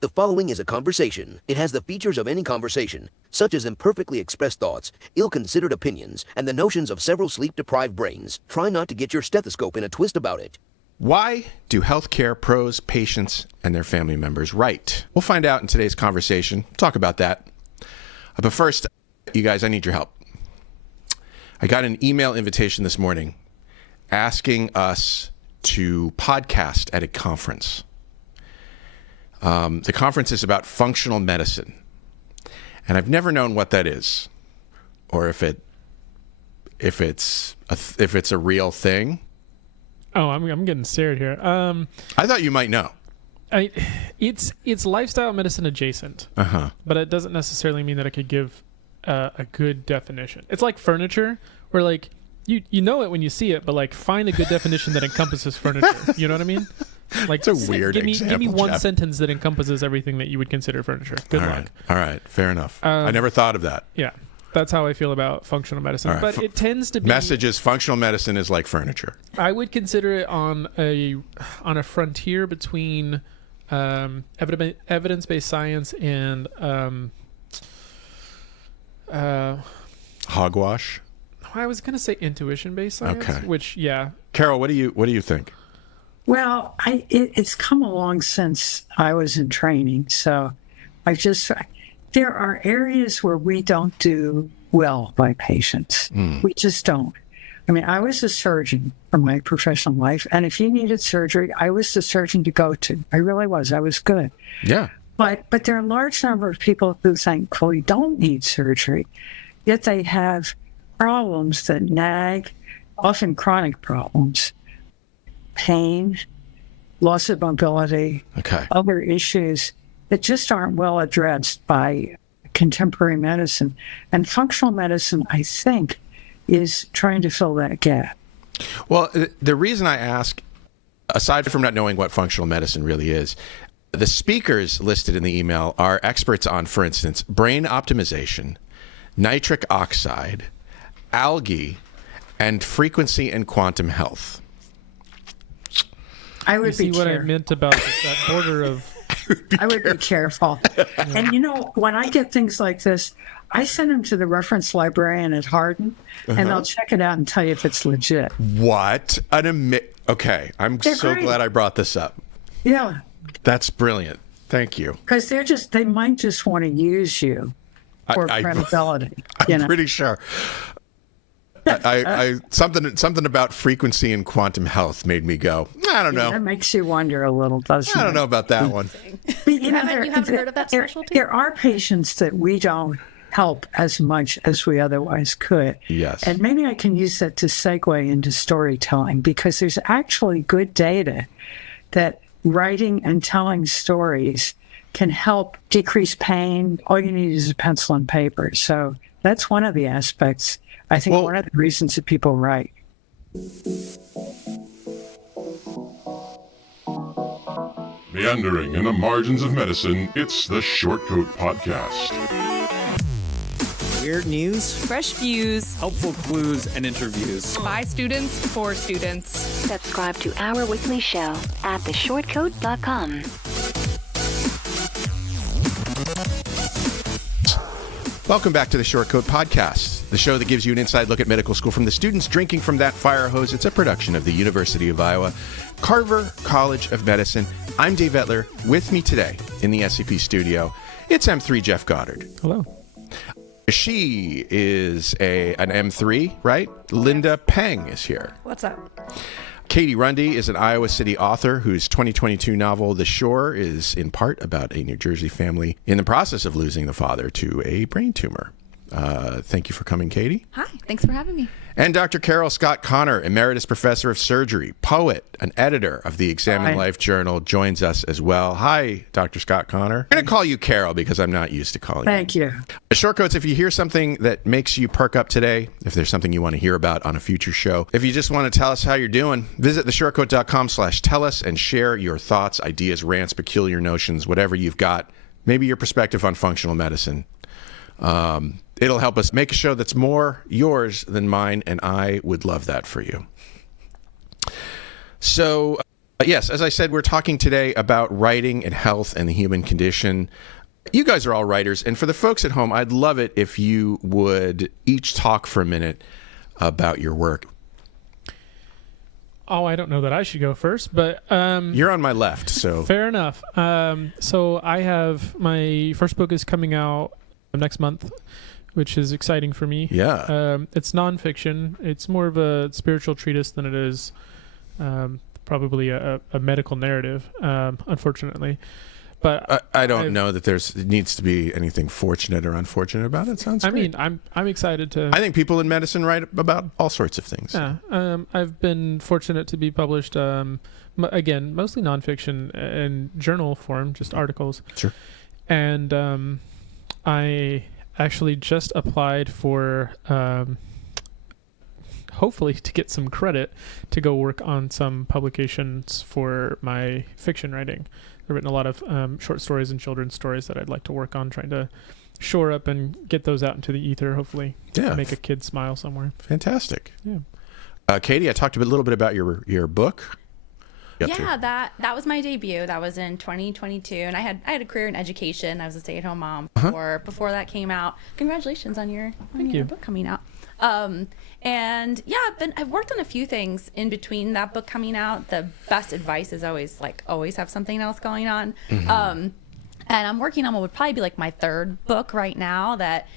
The following is a conversation. It has the features of any conversation, such as imperfectly expressed thoughts, ill-considered opinions, and the notions of several sleep-deprived brains. Try not to get your stethoscope in a twist about it. Why do healthcare pros, patients, and their family members write? We'll find out in today's conversation. Talk about that. But first, you guys, I need your help. I got an email invitation this morning asking us to podcast at a conference. The conference is about functional medicine, and I've never known what that is, or if it's a real thing. Oh, I'm getting stared here. I thought you might know. It's lifestyle medicine adjacent, but it doesn't necessarily mean that it could give a good definition. It's like furniture, where like you know it when you see it, but like find a good definition that encompasses furniture. You know what I mean? Like, it's a weird example. Give me one Jeff. sentence that encompasses everything that you would consider furniture. Good luck. All right. Fair enough. I never thought of that. Yeah. That's how I feel about functional medicine. Right. But it tends to be... Message is functional medicine is like furniture. I would consider it on a frontier between evidence-based science and... Hogwash? I was going to say intuition-based science, which, yeah. Carol, what do you think? Well, it's come along since I was in training, so there are areas where we don't do well by patients. We just don't. I mean, I was a surgeon for my professional life, and if you needed surgery, I was the surgeon to go to. I really was. I was good. Yeah. But there are a large number of people who thankfully don't need surgery, yet they have problems that nag, often chronic problems. Pain, loss of mobility, other issues that just aren't well addressed by contemporary medicine. And functional medicine, I think, is trying to fill that gap. Well, the reason I ask, aside from not knowing what functional medicine really is, the speakers listed in the email are experts on, for instance, brain optimization, nitric oxide, algae, and frequency and quantum health. I would see what I meant about that border of... I would be careful. And, when I get things like this, I send them to the reference librarian at Hardin, and they'll check it out and tell you if it's legit. What? Okay, I'm so glad I brought this up. Yeah. That's brilliant. Thank you. Because they might just want to use you for credibility. I'm pretty sure. Something about frequency and quantum health made me go, I don't know. That makes you wonder a little, doesn't it? I don't know about that one. But, you haven't heard of that specialty? There are patients that we don't help as much as we otherwise could. Yes. And maybe I can use that to segue into storytelling, because there's actually good data that writing and telling stories can help decrease pain. All you need is a pencil and paper. So that's one of the aspects. I think one of the reasons that people write. Meandering in the margins of medicine, it's the Shortcoat Podcast. Weird news, fresh views, helpful clues, and interviews. By students, for students. Subscribe to our weekly show at theshortcoat.com. Welcome back to the Shortcoat Podcast, the show that gives you an inside look at medical school from the students drinking from that fire hose. It's a production of the University of Iowa, Carver College of Medicine. I'm Dave Etler. With me today in the SCP studio, it's M3 Jeff Goddard. Hello. She is an M3, right? Linda Peng is here. What's up? Katie Runde is an Iowa City author whose 2022 novel, The Shore, is in part about a New Jersey family in the process of losing the father to a brain tumor. Thank you for coming, Katie. Hi, thanks for having me. And Dr. Carol Scott Connor, Emeritus Professor of Surgery, poet, an editor of the Examine Life Journal, joins us as well. Hi, Dr. Scott Connor. I'm going to call you Carol because I'm not used to calling you. Thank you. Shortcoats, if you hear something that makes you perk up today, if there's something you want to hear about on a future show, if you just want to tell us how you're doing, visit theshortcoat.com/tell us and share your thoughts, ideas, rants, peculiar notions, whatever you've got, maybe your perspective on functional medicine. It'll help us make a show that's more yours than mine, and I would love that for you. So Yes, as I said, we're talking today about writing and health and the human condition. You guys are all writers, and for the folks at home, I'd love it if you would each talk for a minute about your work. Oh, I don't know that I should go first, but you're on my left, so fair enough. So I have my first book is coming out next month, which is exciting for me. Yeah. It's nonfiction. It's more of a spiritual treatise than it is probably a medical narrative, unfortunately. But I don't know that needs to be anything fortunate or unfortunate about it. Sounds great. I mean, I'm excited to. I think people in medicine write about all sorts of things. Yeah. I've been fortunate to be published, again, mostly nonfiction in journal form, just articles. Sure. And I actually just applied for, hopefully to get some credit to go work on some publications for my fiction writing. I've written a lot of short stories and children's stories that I'd like to work on, trying to shore up and get those out into the ether, hopefully. Yeah. Make a kid smile somewhere. Fantastic. Yeah. Katie, I talked a little bit about your book. Yeah, that was my debut. That was in 2022, and I had a career in education. I was a stay-at-home mom before that came out. Congratulations on your book coming out. And yeah, I've worked on a few things in between that book coming out. The best advice is always have something else going on. And I'm working on what would probably be like my third book right now that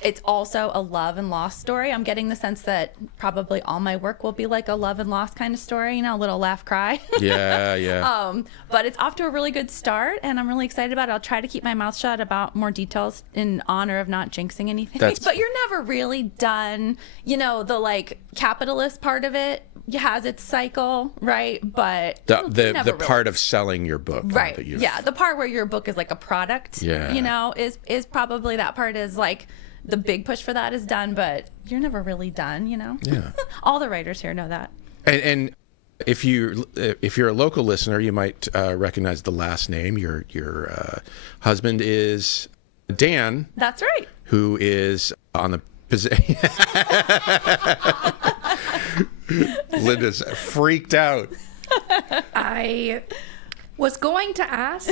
it's also a love and loss story. I'm getting the sense that probably all my work will be like a love and loss kind of story, a little laugh, cry. Yeah. But it's off to a really good start, and I'm really excited about it. I'll try to keep my mouth shut about more details in honor of not jinxing anything. But you're never really done. The capitalist part of it has its cycle, right? But the part of selling your book, right? The part where your book is like a product, is probably that part is like. The big push for that is done, but you're never really done, Yeah. All the writers here know that. And if you're a local listener, you might recognize the last name. Your husband is Dan. That's right. Who is on the position? Linda's freaked out. I was going to ask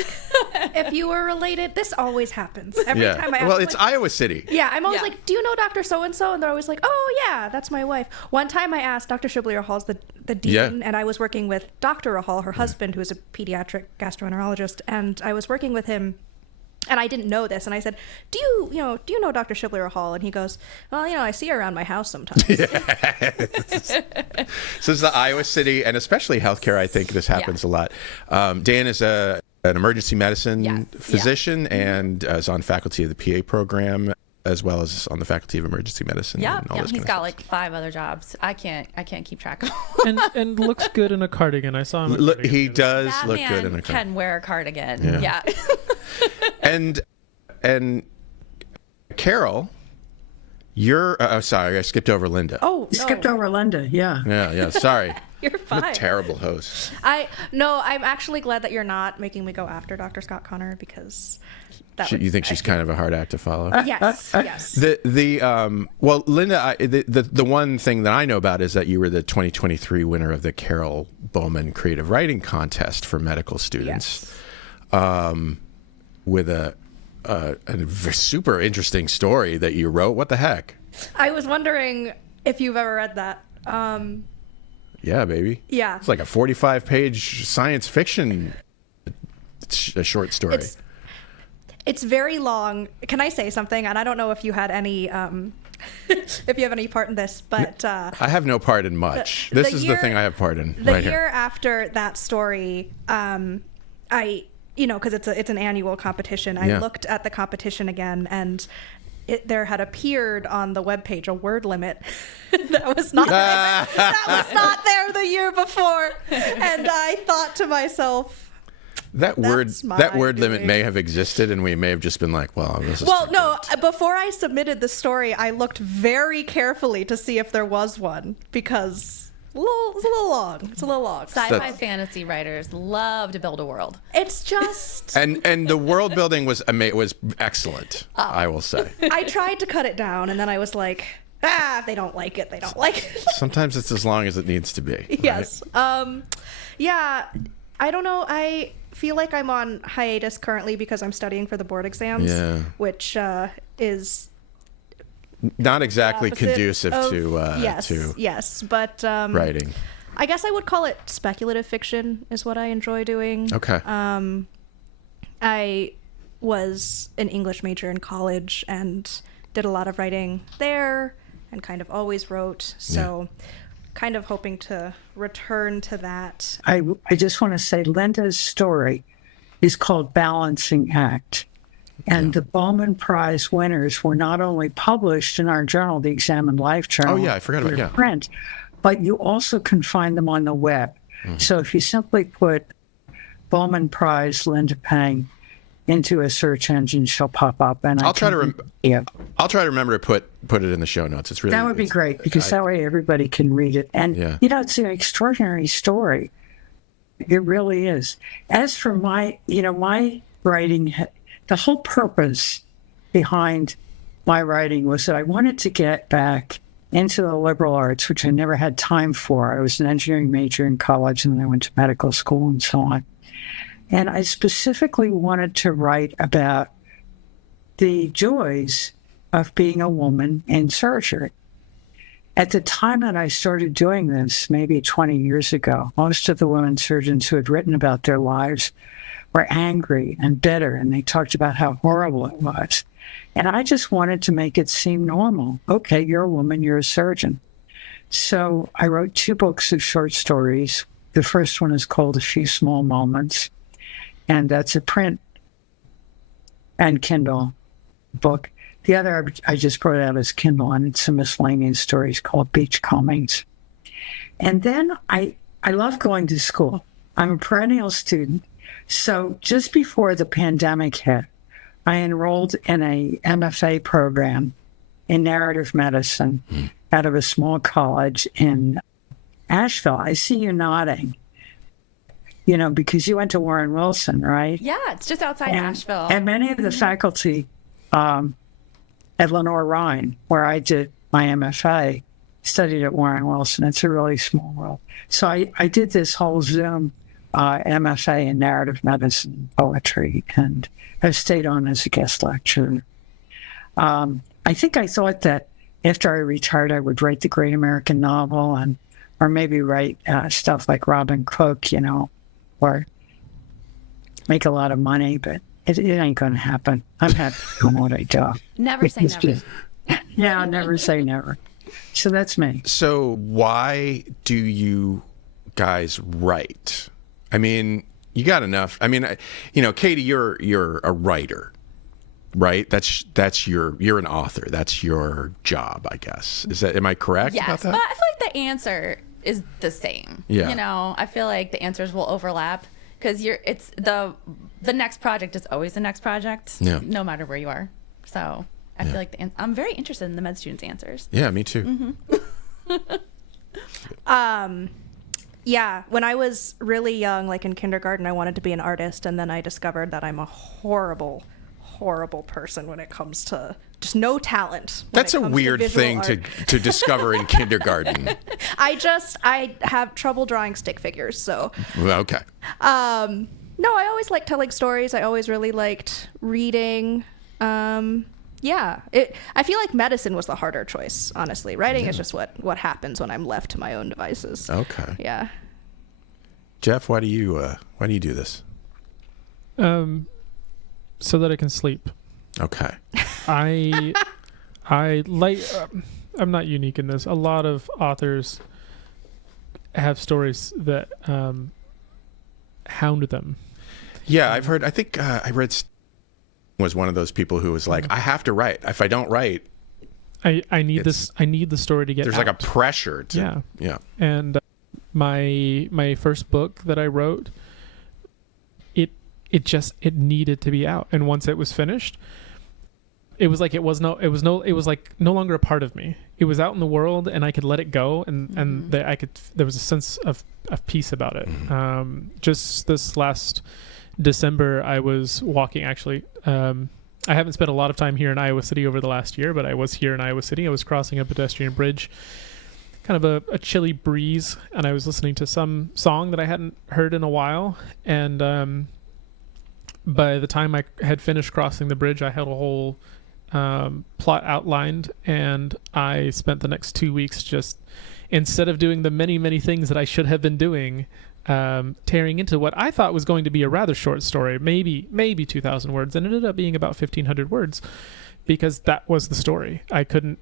if you were related. This always happens. Every time I ask. Well, it's Iowa City. Yeah, I'm always like, do you know Dr. So-and-so? And they're always like, oh, yeah, that's my wife. One time I asked Dr. Shibley-Rahall's the dean, and I was working with Dr. Rahall, her husband, who is a pediatric gastroenterologist, and I was working with him. And I didn't know this, and I said, "Do you know Dr. Shibley-Rahall?" And he goes, "Well, I see her around my house sometimes." So it's the Iowa City, and especially healthcare. I think this happens a lot. Dan is an emergency medicine physician and is on faculty of the PA program, as well as on the faculty of emergency medicine. And all He's got like 5 other jobs. I can't keep track of them. and looks good in a cardigan. I saw him. He does look good in a cardigan. Can wear a cardigan. Yeah. And Carol, you're sorry, I skipped over Linda. Oh, you skipped over Linda. Yeah. Sorry. You're fine. I'm a terrible host. I'm actually glad that you're not making me go after Dr. Scott Connor, because you think she's kind of a hard act to follow? Yes. Well, Linda, the one thing that I know about is that you were the 2023 winner of the Carol Bowman Creative Writing Contest for medical students. Yes. With a super interesting story that you wrote. What the heck? I was wondering if you've ever read that. Yeah, baby. Yeah. It's like a 45-page science fiction short story. It's very long. Can I say something? And I don't know if you had any, if you have any part in this, but I have no part in much. This is the thing I have part in. The year after that story, because it's an annual competition. I looked at the competition again, and there had appeared on the webpage a word limit that was not there. That was not there the year before, and I thought to myself, that word limit may have existed, and we may have just been like, well, this is before I submitted the story, I looked very carefully to see if there was one, because it's a little long. Sci-fi fantasy writers love to build a world. It's just and the world building was excellent. I will say. I tried to cut it down, and then I was like, If they don't like it, they don't like it. Sometimes it's as long as it needs to be. Yes. Yeah, I don't know. I feel like I'm on hiatus currently because I'm studying for the board exams, which is not exactly conducive to yes, but writing. I guess I would call it speculative fiction is what I enjoy doing. Okay. I was an English major in college and did a lot of writing there and kind of always wrote. So kind of hoping to return to that. I just want to say Linda's story is called Balancing Act. And the Bowman Prize winners were not only published in our journal, the Examined Life Journal. Oh, yeah, I forgot about print, but you also can find them on the web. So if you simply put Bowman Prize Linda Peng into a search engine, she'll pop up. And I'll try to remember to put it in the show notes. It's really that would be great because that way everybody can read it. And you know, it's an extraordinary story. It really is. As for my writing, the whole purpose behind my writing was that I wanted to get back into the liberal arts, which I never had time for. I was an engineering major in college, and then I went to medical school and so on. And I specifically wanted to write about the joys of being a woman in surgery. At the time that I started doing this, maybe 20 years ago, most of the women surgeons who had written about their lives were angry and bitter, and they talked about how horrible it was. And I just wanted to make it seem normal. Okay, you're a woman, you're a surgeon. So I wrote 2 books of short stories. The first one is called A Few Small Moments, and that's a print and Kindle book. The other I just brought out as Kindle, and it's some miscellaneous stories called Beachcombings. And then I love going to school. I'm a perennial student. So just before the pandemic hit, I enrolled in a MFA program in narrative medicine out of a small college in Asheville. I see you nodding, because you went to Warren Wilson, right? Yeah, it's just outside Asheville. And many of the faculty at Lenore Rhine, where I did my MFA, studied at Warren Wilson. It's a really small world. So I did this whole Zoom MFA in narrative medicine, poetry, and I've stayed on as a guest lecturer. I think I thought that after I retired, I would write the great American novel or maybe write stuff like Robin Cook, or make a lot of money, but it ain't going to happen. I'm happy doing what I do. Never say never. Yeah, never say never. So that's me. So why do you guys write? I mean, you got enough. I mean, Katie, you're a writer, right? You're an author. That's your job, I guess. Am I correct about that? But I feel like the answer is the same. Yeah. I feel like the answers will overlap because it's the next project is always the next project, no matter where you are. So I feel like I'm very interested in the med students' answers. Yeah, me too. Yeah, when I was really young, like in kindergarten, I wanted to be an artist, and then I discovered that I'm a horrible, horrible person when it comes to just no talent. That's a weird thing to discover in kindergarten. I have trouble drawing stick figures, so. Okay. No, I always liked telling stories. I always really liked reading. Yeah, I feel like medicine was the harder choice, honestly. Writing is just what happens when I'm left to my own devices. Okay. Yeah. Jeff, why do you do this? So that I can sleep. Okay. I like. I'm not unique in this. A lot of authors have stories that hound them. Yeah, I've heard. I think I read. Was one of those people who was like, I have to write. If I don't write, I need this. I need the story to get. There's out. like a pressure to. Yeah. And my first book that I wrote, it needed to be out. And once it was finished, it was like it was like no longer a part of me. It was out in the world, and I could let it go, and there was a sense of peace about it. Just this last December, I was walking actually I haven't spent a lot of time here in Iowa City over the last year, but I was here in Iowa City. I was crossing a pedestrian bridge, kind of a chilly breeze, and I was listening to some song that I hadn't heard in a while. And by the time I had finished crossing the bridge, I had a whole plot outlined, and I spent the next 2 weeks just, instead of doing the many, many things that I should have been doing, tearing into what I thought was going to be a rather short story, maybe 2,000 words, and it ended up being about 1,500 words, because that was the story. I couldn't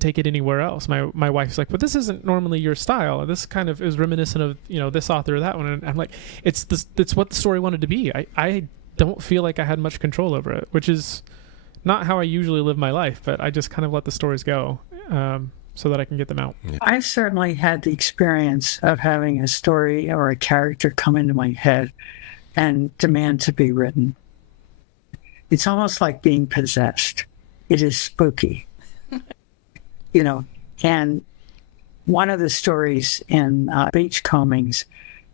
take it anywhere else. My wife's like, but this isn't normally your style. This kind of is reminiscent of, this author or that one. And I'm like, it's what the story wanted to be. I don't feel like I had much control over it, which is not how I usually live my life, but I just kind of let the stories go. So that I can get them out. I've certainly had the experience of having a story or a character come into my head and demand to be written. It's almost like being possessed. It is spooky. And one of the stories in Beachcombings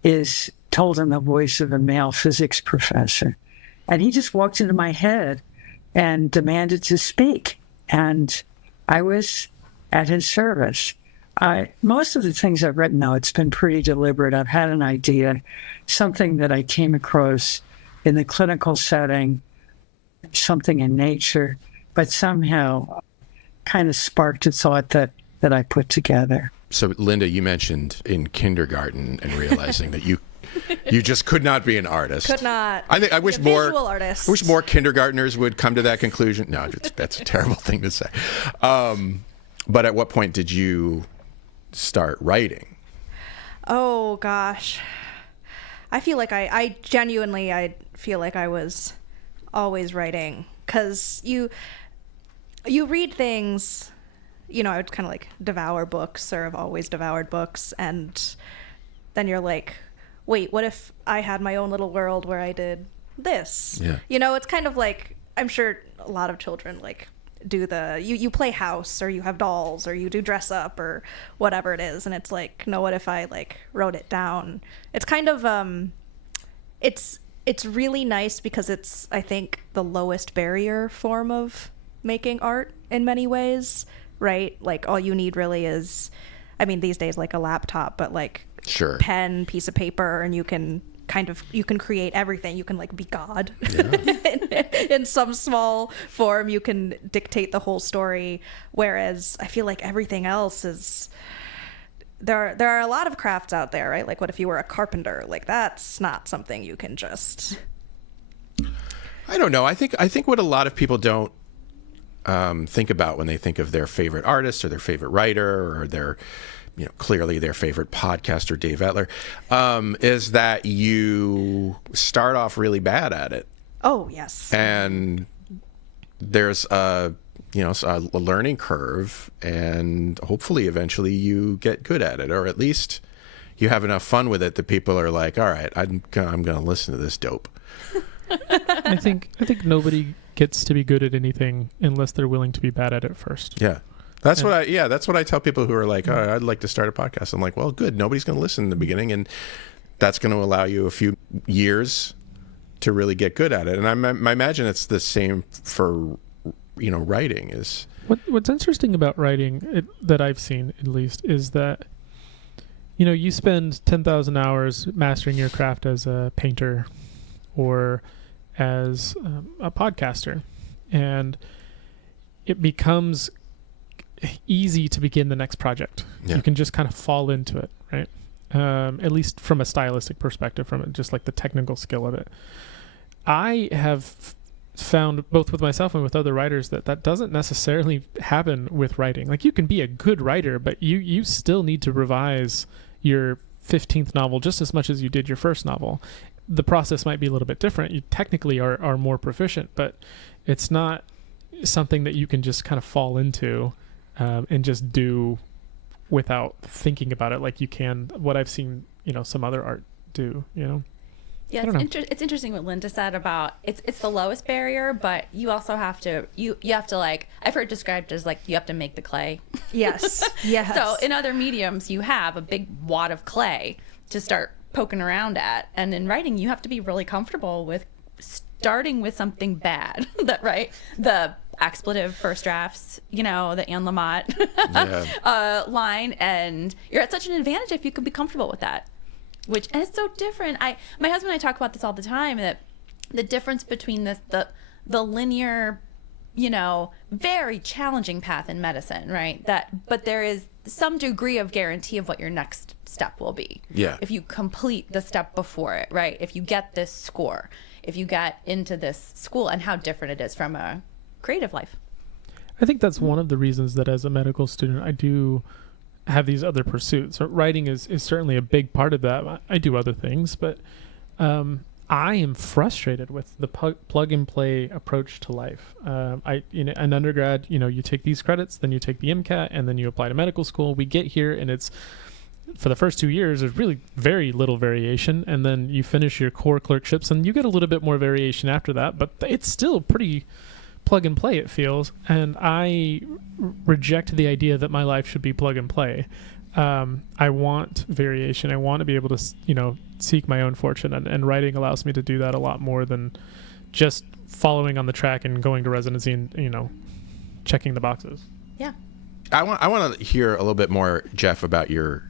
is told in the voice of a male physics professor. And he just walked into my head and demanded to speak. And I was at his service. Most of the things I've written, though, it's been pretty deliberate. I've had an idea, something that I came across in the clinical setting, something in nature, but somehow kind of sparked a thought that I put together. So, Linda, you mentioned in kindergarten and realizing that you just could not be an artist. Could not. I wish more visual artists. I wish more kindergartners would come to that conclusion. No, that's a terrible thing to say. But at what point did you start writing? Oh, gosh. I feel like I genuinely feel like I was always writing. Because you read things, I would kind of like devour books, or have always devoured books. And then you're like, wait, what if I had my own little world where I did this? Yeah. It's kind of like, I'm sure a lot of children like do you play house, or you have dolls, or you do dress up, or whatever it is, and it's like, no, what if I like wrote it down? It's kind of it's really nice because it's, I think, the lowest barrier form of making art in many ways, right? Like all you need really is, I mean, these days like a laptop, but like sure, pen, piece of paper, and you can create everything. You can like be God. Yeah. In some small form. You can dictate the whole story, whereas I feel like everything else is, there are a lot of crafts out there, right? Like what if you were a carpenter? Like that's not something you can just, I don't know. I think what a lot of people don't think about when they think of their favorite artist or their favorite writer or their, clearly their favorite podcaster, Dave Etler, is that you start off really bad at it. Oh, yes. And there's a learning curve, and hopefully eventually you get good at it, or at least you have enough fun with it that people are like, all right, I'm going to listen to this dope. I think nobody gets to be good at anything unless they're willing to be bad at it first. Yeah. That's what I tell people who are like, oh, I'd like to start a podcast. I'm like, well, good. Nobody's going to listen in the beginning, and that's going to allow you a few years to really get good at it. And I imagine it's the same for, writing is. What's interesting about writing that I've seen, at least, is that, you spend 10,000 hours mastering your craft as a painter or as a podcaster, and it becomes easy to begin the next project. Yeah. You can just kind of fall into it, right? At least from a stylistic perspective, from just like the technical skill of it. I have found both with myself and with other writers that doesn't necessarily happen with writing. Like you can be a good writer, but you still need to revise your 15th novel just as much as you did your first novel. The process might be a little bit different. You technically are more proficient, but it's not something that you can just kind of fall into and just do without thinking about it like you can what I've seen, some other art do, Yeah, it's interesting what Linda said about it's the lowest barrier, but you also have to you have to like, I've heard described as like you have to make the clay. Yes. Yes. So in other mediums you have a big wad of clay to start poking around at, and in writing you have to be really comfortable with starting with something bad, that right? The expletive first drafts, the Anne Lamott line, and you're at such an advantage if you can be comfortable with that. And it's so different. My husband and I talk about this all the time, that the difference between the linear, very challenging path in medicine, right? But there is some degree of guarantee of what your next step will be. Yeah. If you complete the step before it, right? If you get this score, if you get into this school, and how different it is from a creative life. I think that's one of the reasons that as a medical student, I do have these other pursuits. Writing is certainly a big part of that. I do other things, but I am frustrated with the plug and play approach to life. An undergrad, you take these credits, then you take the MCAT, and then you apply to medical school. We get here, and it's, for the first 2 years, there's really very little variation, and then you finish your core clerkships, and you get a little bit more variation after that, but it's still pretty plug and play, it feels. And I reject the idea that my life should be plug and play. I want variation. I want to be able to, seek my own fortune, and writing allows me to do that a lot more than just following on the track and going to residency and, checking the boxes. Yeah. I want to hear a little bit more, Jeff, about your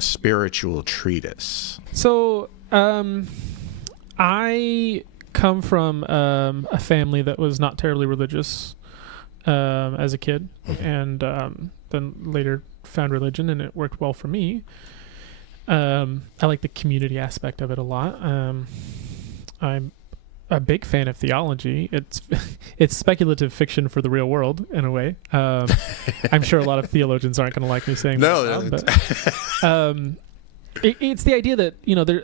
spiritual treatise. So, I come from a family that was not terribly religious as a kid, and then later found religion, and it worked well for me. I like the community aspect of it a lot. I'm a big fan of theology. It's speculative fiction for the real world, in a way. I'm sure a lot of theologians aren't going to like me saying that. But it's the idea that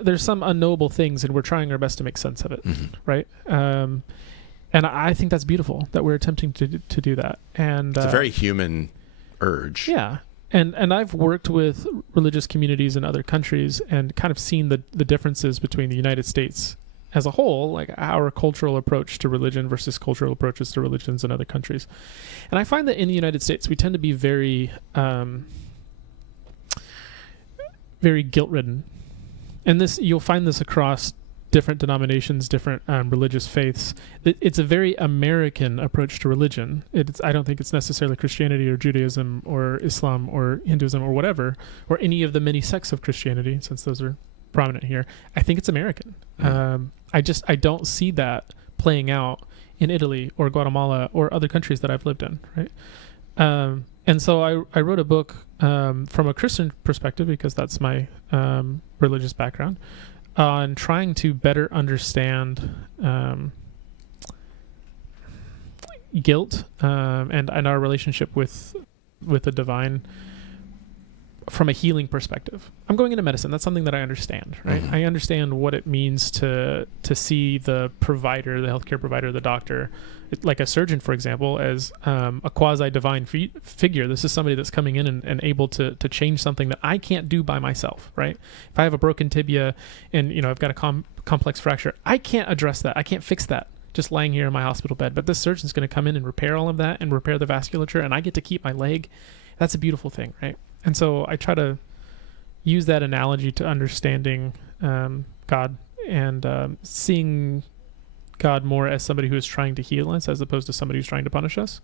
there's some unknowable things, and we're trying our best to make sense of it, right? And I think that's beautiful that we're attempting to do that. And it's a very human urge. Yeah. And I've worked with religious communities in other countries and kind of seen the differences between the United States as a whole, like our cultural approach to religion versus cultural approaches to religions in other countries. And I find that in the United States, we tend to be very, very guilt-ridden. And you'll find this across different denominations, different religious faiths. It's a very American approach to religion. I don't think it's necessarily Christianity or Judaism or Islam or Hinduism or whatever, or any of the many sects of Christianity, since those are prominent here. I think it's American. I don't see that playing out in Italy or Guatemala or other countries that I've lived in, right? And so I wrote a book from a Christian perspective, because that's my religious background, on trying to better understand guilt and our relationship with the divine from a healing perspective. I'm going into medicine. That's something that I understand, right? I understand what it means to see the provider, the healthcare provider, the doctor, like a surgeon, for example, as a quasi-divine figure. This is somebody that's coming in and able to change something that I can't do by myself, right? If I have a broken tibia and, I've got a complex fracture, I can't address that. I can't fix that just lying here in my hospital bed. But this surgeon's going to come in and repair all of that and repair the vasculature, and I get to keep my leg. That's a beautiful thing, right? And so I try to use that analogy to understanding God and seeing God more as somebody who is trying to heal us as opposed to somebody who's trying to punish us.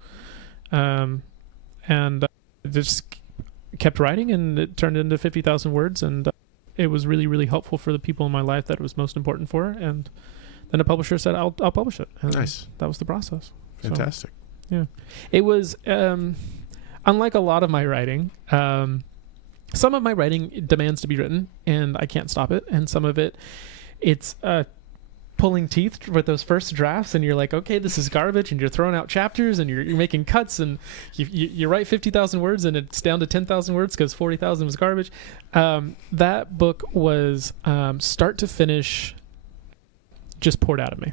And just kept writing, and it turned into 50,000 words, and it was really, really helpful for the people in my life that it was most important for. And then a publisher said, I'll publish it. And nice. That was the process. Fantastic. So, yeah. It was... unlike a lot of my writing, some of my writing demands to be written, and I can't stop it. And some of it's pulling teeth with those first drafts, and you're like, okay, this is garbage, and you're throwing out chapters, and you're making cuts, and you write 50,000 words, and it's down to 10,000 words because 40,000 was garbage. That book was start to finish just poured out of me.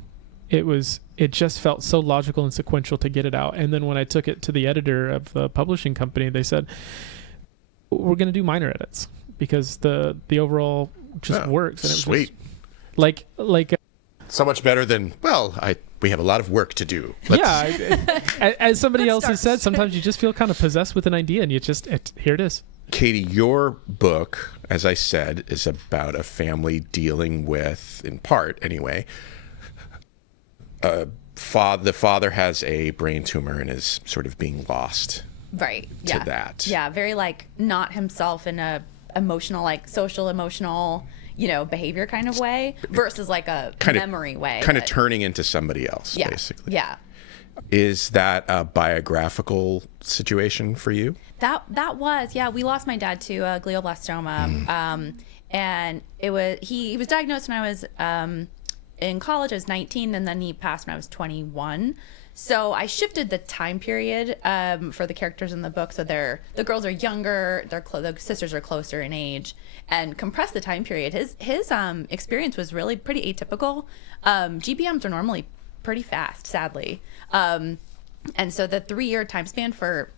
It just felt so logical and sequential to get it out. And then when I took it to the editor of the publishing company, they said, we're going to do minor edits because the overall just works. And it was sweet. Like so much better than, we have a lot of work to do. As somebody else has said, sometimes you just feel kind of possessed with an idea, and here it is. Katie, your book, as I said, is about a family dealing with, in part anyway, the father has a brain tumor and is sort of being lost right to that. Yeah, very like not himself in a emotional, like social emotional, behavior kind of way versus like a memory way. Kind of turning into somebody else, basically. Yeah. Is that a biographical situation for you? That was, we lost my dad to glioblastoma. And he was diagnosed when I was in college. I was 19, and then he passed when I was 21. So I shifted the time period for the characters in the book. So the girls are younger, the sisters are closer in age, and compressed the time period. His experience was really pretty atypical. GBMs are normally pretty fast, sadly. And so the 3-year time span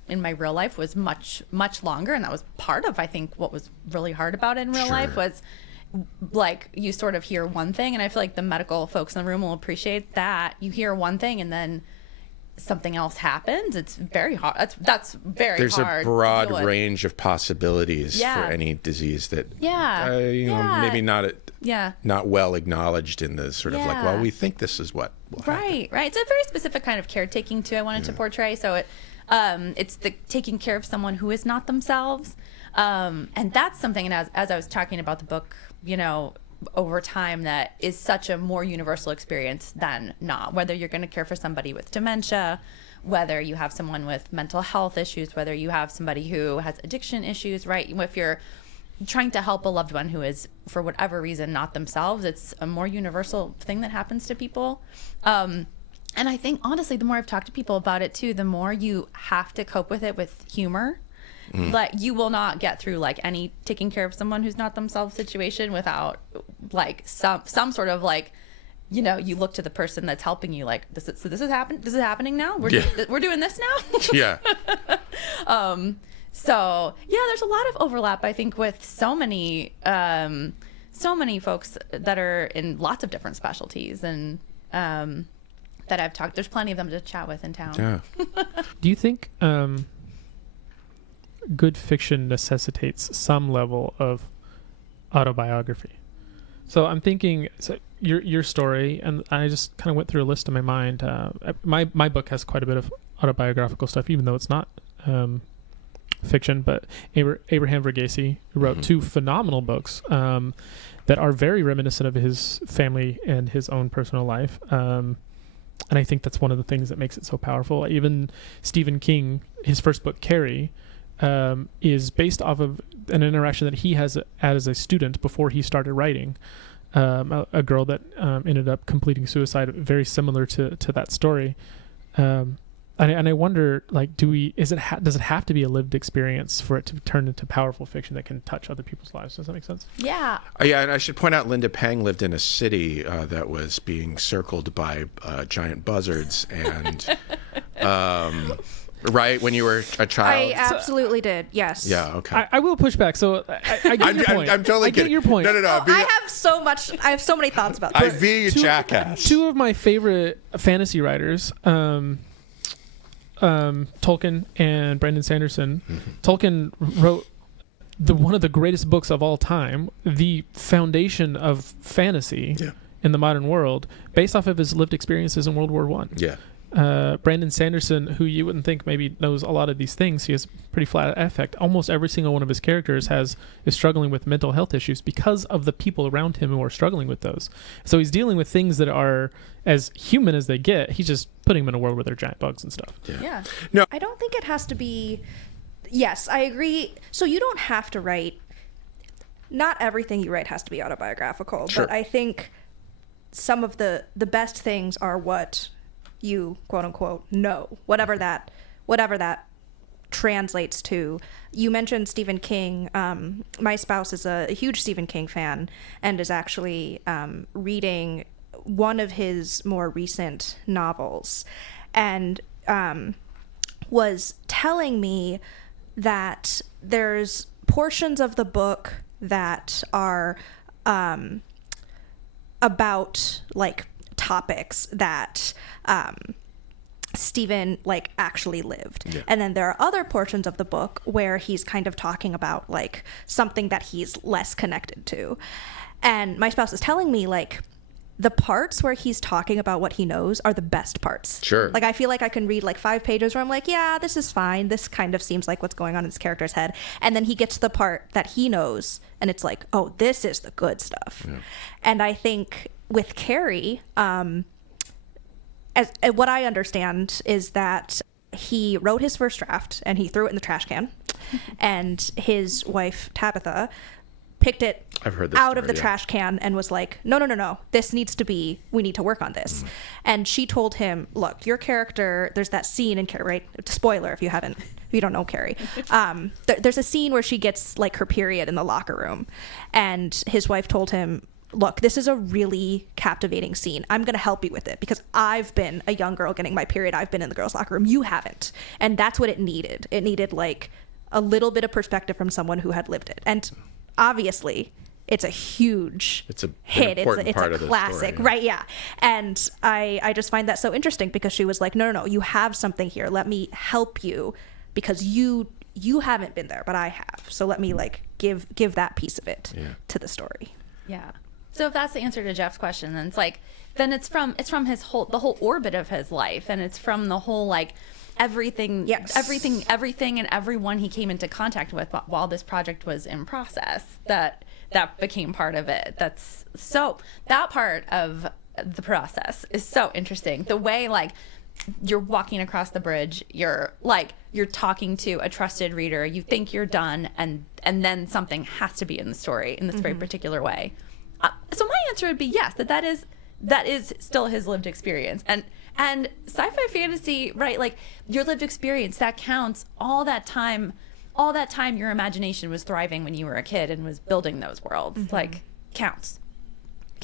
in my real life was much, much longer. And that was part of, I think, what was really hard about it in real life was like you sort of hear one thing. And I feel like the medical folks in the room will appreciate that. You hear one thing and then something else happens. It's very hard. That's very There's hard. There's a broad range of possibilities for any disease that, maybe not well acknowledged in the sort of like, well, we think this is what will happen. Right. It's a very specific kind of caretaking too I wanted to portray. So it's the taking care of someone who is not themselves. And that's something, and as I was talking about the book, over time, that is such a more universal experience than not. Whether you're going to care for somebody with dementia, whether you have someone with mental health issues, whether you have somebody who has addiction issues, right? If you're trying to help a loved one who is, for whatever reason, not themselves, it's a more universal thing that happens to people. And I think, honestly, the more I've talked to people about it, too, the more you have to cope with it with humor. Like, you will not get through, like, any taking care of someone who's not themselves situation without, like, some sort of, like, you look to the person that's helping you, like, this is happening now? We're doing this now? Yeah. So, there's a lot of overlap, I think, with so many folks that are in lots of different specialties and that I've talked. There's plenty of them to chat with in town. Yeah. Do you think good fiction necessitates some level of autobiography? So I'm thinking, your story, and I just kind of went through a list in my mind. My book has quite a bit of autobiographical stuff, even though it's not fiction. But Abraham Verghese, who wrote 2 phenomenal books that are very reminiscent of his family and his own personal life. And I think that's one of the things that makes it so powerful. Even Stephen King, his first book, Carrie, is based off of an interaction that he has as a student before he started writing. A girl that ended up completing suicide, very similar to that story. And I wonder, like, does it have to be a lived experience for it to turn into powerful fiction that can touch other people's lives? Does that make sense? Yeah. Yeah, and I should point out Linda Peng lived in a city that was being circled by giant buzzards, and right when you were a child. I absolutely did. Yes. Yeah. Okay. I will push back. So I get your point. I'm totally kidding. I get your point. No. I have so many thoughts about this. I view you, jackass. 2 of my favorite fantasy writers, Tolkien and Brandon Sanderson. Tolkien wrote one of the greatest books of all time, the foundation of fantasy in the modern world, based off of his lived experiences in World War I. Yeah. Brandon Sanderson, who you wouldn't think maybe knows a lot of these things, he has pretty flat affect. Almost every single one of his characters is struggling with mental health issues because of the people around him who are struggling with those. So he's dealing with things that are as human as they get. He's just putting them in a world where they're giant bugs and stuff. Yeah. No, I don't think it has to be. Yes, I agree. So you don't have to write. Not everything you write has to be autobiographical, Sure. but I think some of the best things are what you quote unquote know, whatever that translates to. You mentioned Stephen King. My spouse is a huge Stephen King fan and is actually reading one of his more recent novels, and was telling me that there's portions of the book that are about like topics that Stephen like actually lived. Yeah. And then there are other portions of the book where he's kind of talking about like something that he's less connected to. And my spouse is telling me like the parts where he's talking about what he knows are the best parts. Sure. Like, I feel like I can read like 5 pages where I'm like, yeah, this is fine. This kind of seems like what's going on in this character's head. And then he gets to the part that he knows, and it's like, oh, this is the good stuff. Yeah. And I think with Carrie, as what I understand is that he wrote his first draft and he threw it in the trash can, and his wife Tabitha picked it out of the trash can and was like, no, this needs to be, we need to work on this. And she told him, look, your character, there's that scene in Carrie, right? Spoiler if you don't know Carrie. There's a scene where she gets like her period in the locker room, and his wife told him, look, this is a really captivating scene. I'm going to help you with it because I've been a young girl getting my period. I've been in the girls' locker room. You haven't. And that's what it needed. It needed like a little bit of perspective from someone who had lived it. And obviously, it's a huge hit. It's a classic, story, right? Yeah. And I just find that so interesting because she was like, no, you have something here. Let me help you because you haven't been there, but I have. So let me like give that piece of it to the story. Yeah. So if that's the answer to Jeff's question, then it's from the whole orbit of his life, and it's from the whole like everything and everyone he came into contact with while this project was in process that became part of it. That part of the process is so interesting. The way like you're walking across the bridge, you're talking to a trusted reader, you think you're done, and then something has to be in the story in this very particular way. So my answer would be yes, that is still his lived experience. And sci-fi fantasy, right? Like your lived experience, that counts. All that time your imagination was thriving when you were a kid and was building those worlds, like counts.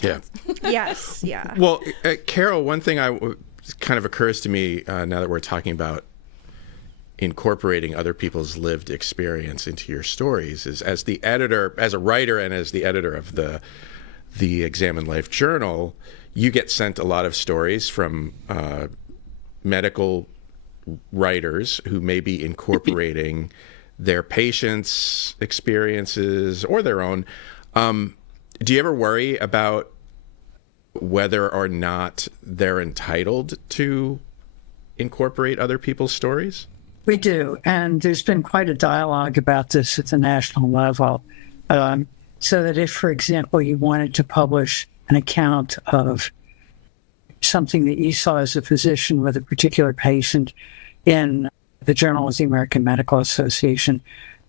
Yeah. Yes. Yeah. Well, Carol, one thing kind of occurs to me now that we're talking about incorporating other people's lived experience into your stories is as the editor, as a writer and as the editor of the Examined Life Journal, you get sent a lot of stories from medical writers who may be incorporating their patients' experiences or their own. Do you ever worry about whether or not they're entitled to incorporate other people's stories? We do, and there's been quite a dialogue about this at the national level. So that if, for example, you wanted to publish an account of something that you saw as a physician with a particular patient in the Journal of the American Medical Association,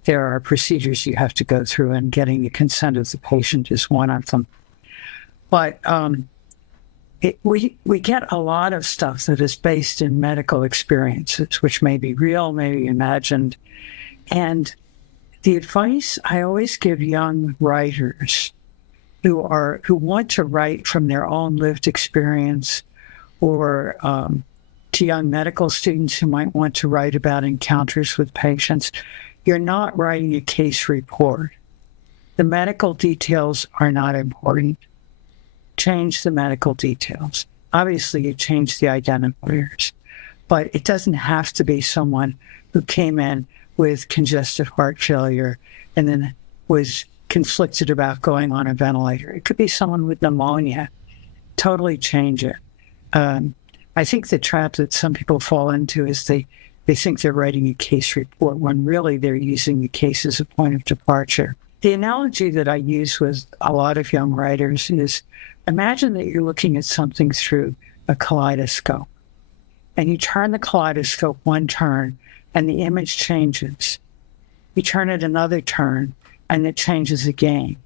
there are procedures you have to go through, and getting the consent of the patient is one of them. But we get a lot of stuff that is based in medical experiences, which may be real, may be imagined. And the advice I always give young writers who want to write from their own lived experience, or to young medical students who might want to write about encounters with patients, you're not writing a case report. The medical details are not important. Change the medical details. Obviously, you change the identifiers, but it doesn't have to be someone who came in with congestive heart failure and then was conflicted about going on a ventilator. It could be someone with pneumonia. Totally change it. I think the trap that some people fall into is they think they're writing a case report when really they're using the case as a point of departure. The analogy that I use with a lot of young writers is, imagine that you're looking at something through a kaleidoscope, and you turn the kaleidoscope one turn, and the image changes. You turn it another turn, and it changes again.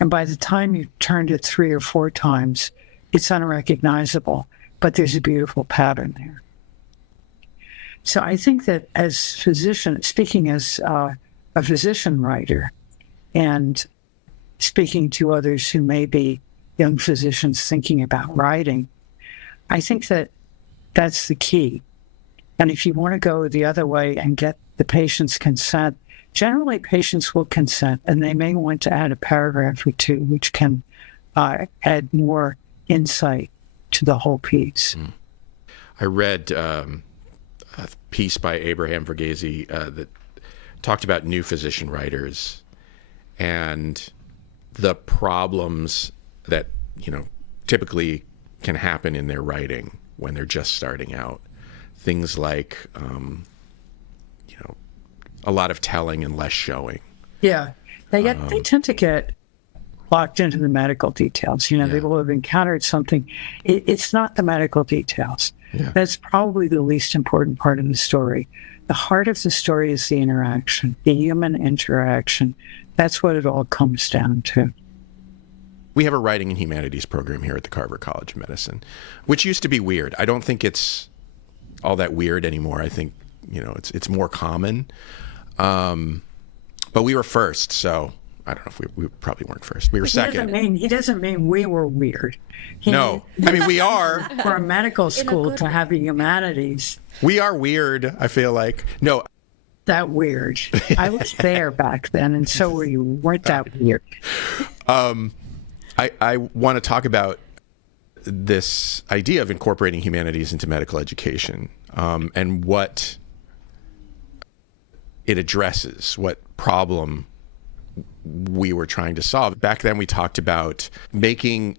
And by the time you've turned it 3 or 4 times, it's unrecognizable, but there's a beautiful pattern there. So I think that as physician, speaking as a physician writer, and speaking to others who may be young physicians thinking about writing, I think that that's the key. And if you want to go the other way and get the patient's consent, generally patients will consent, and they may want to add a paragraph or 2, which can add more insight to the whole piece. I read a piece by Abraham Verghese that talked about new physician writers and the problems that, typically can happen in their writing when they're just starting out. Things like, a lot of telling and less showing. Yeah, they tend to get locked into the medical details. They will have encountered something. It's not the medical details. Yeah. That's probably the least important part of the story. The heart of the story is the interaction, the human interaction. That's what it all comes down to. We have a writing and humanities program here at the Carver College of Medicine, which used to be weird. I don't think it's all that weird anymore. I think, it's more common. But we were first, so I don't know if we probably weren't first. We were second. He doesn't mean we were weird. No, I mean, we are. For a medical school to have the humanities. We are weird, I feel like. No. That weird. I was there back then, and so were you. Weren't that weird. I want to talk about this idea of incorporating humanities into medical education, and what it addresses, what problem we were trying to solve. Back then we talked about making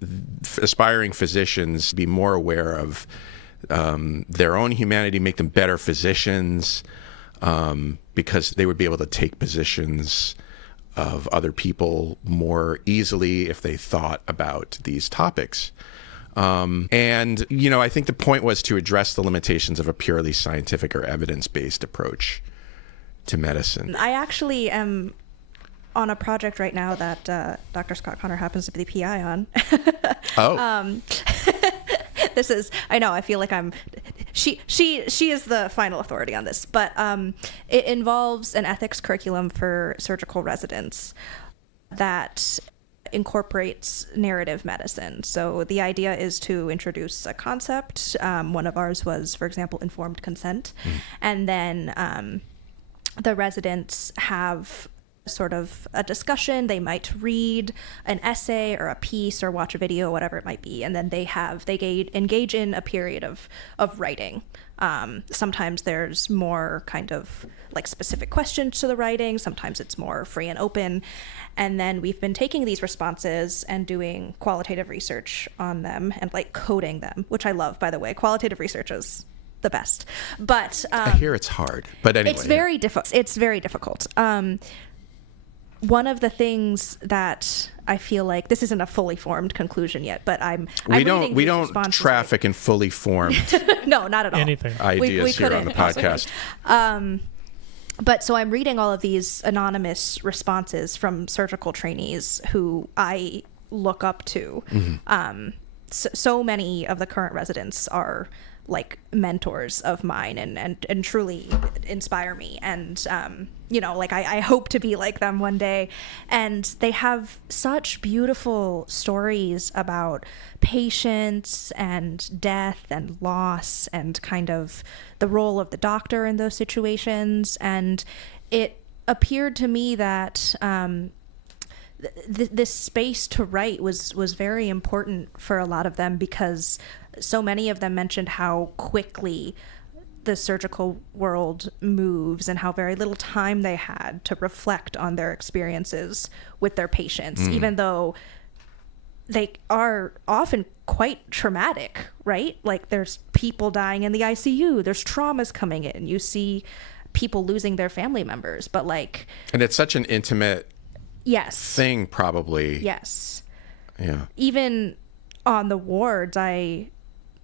aspiring physicians be more aware of their own humanity, make them better physicians, because they would be able to take positions of other people more easily if they thought about these topics. And, I think the point was to address the limitations of a purely scientific or evidence-based approach to medicine. I actually am on a project right now that Dr. Scott Connor happens to be the PI on. Oh. This is, I know, I feel like she is the final authority on this, but it involves an ethics curriculum for surgical residents that incorporates narrative medicine. So the idea is to introduce a concept. One of ours was, for example, informed consent. And then the residents have sort of a discussion. They might read an essay or a piece or watch a video, whatever it might be, and then they engage in a period of writing. Sometimes there's more kind of like specific questions to the writing. Sometimes it's more free and open. And then we've been taking these responses and doing qualitative research on them and like coding them, which I love, by the way. Qualitative research is the best. But I hear it's hard, but anyway. It's very difficult. It's very difficult. One of the things that I feel like, this isn't a fully formed conclusion yet, but we don't traffic in fully formed no, not at all. Anything. Ideas here on the podcast. But so I'm reading all of these anonymous responses from surgical trainees who I look up to. Mm-hmm. So many of the current residents are like mentors of mine and truly inspire me. And, I hope to be like them one day. And they have such beautiful stories about patience and death and loss and kind of the role of the doctor in those situations. And it appeared to me that, this space to write was very important for a lot of them, because so many of them mentioned how quickly the surgical world moves and how very little time they had to reflect on their experiences with their patients, even though they are often quite traumatic, right? Like there's people dying in the ICU, there's traumas coming in, you see people losing their family members, but like... And it's such an intimate yes thing, probably. Yes. Yeah. Even on the wards, I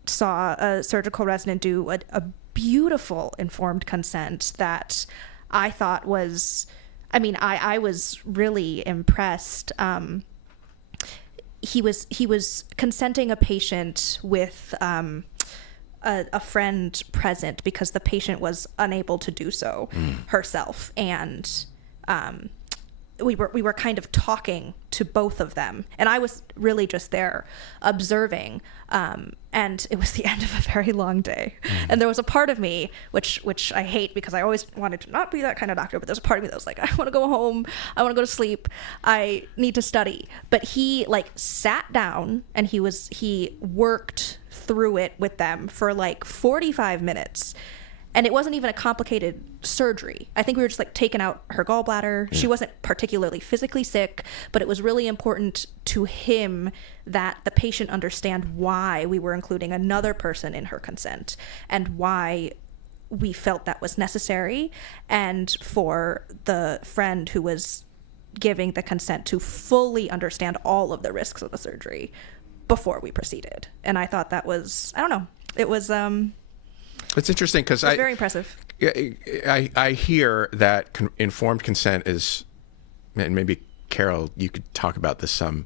saw a surgical resident do a beautiful informed consent that I thought was, I was really impressed. He was consenting a patient with a friend present because the patient was unable to do so herself, and we were kind of talking to both of them, and I was really just there observing, and it was the end of a very long day. And there was a part of me which I hate, because I always wanted to not be that kind of doctor, but there's a part of me that was like, I want to go home, I want to go to sleep, I need to study. But he like sat down and he worked through it with them for like 45 minutes. And it wasn't even a complicated surgery. I think we were just like taking out her gallbladder. She wasn't particularly physically sick, but it was really important to him that the patient understand why we were including another person in her consent and why we felt that was necessary, and for the friend who was giving the consent to fully understand all of the risks of the surgery before we proceeded. And I thought that was, I don't know, it was it's interesting because very impressive. I hear that informed consent is, and maybe Carol, you could talk about this some.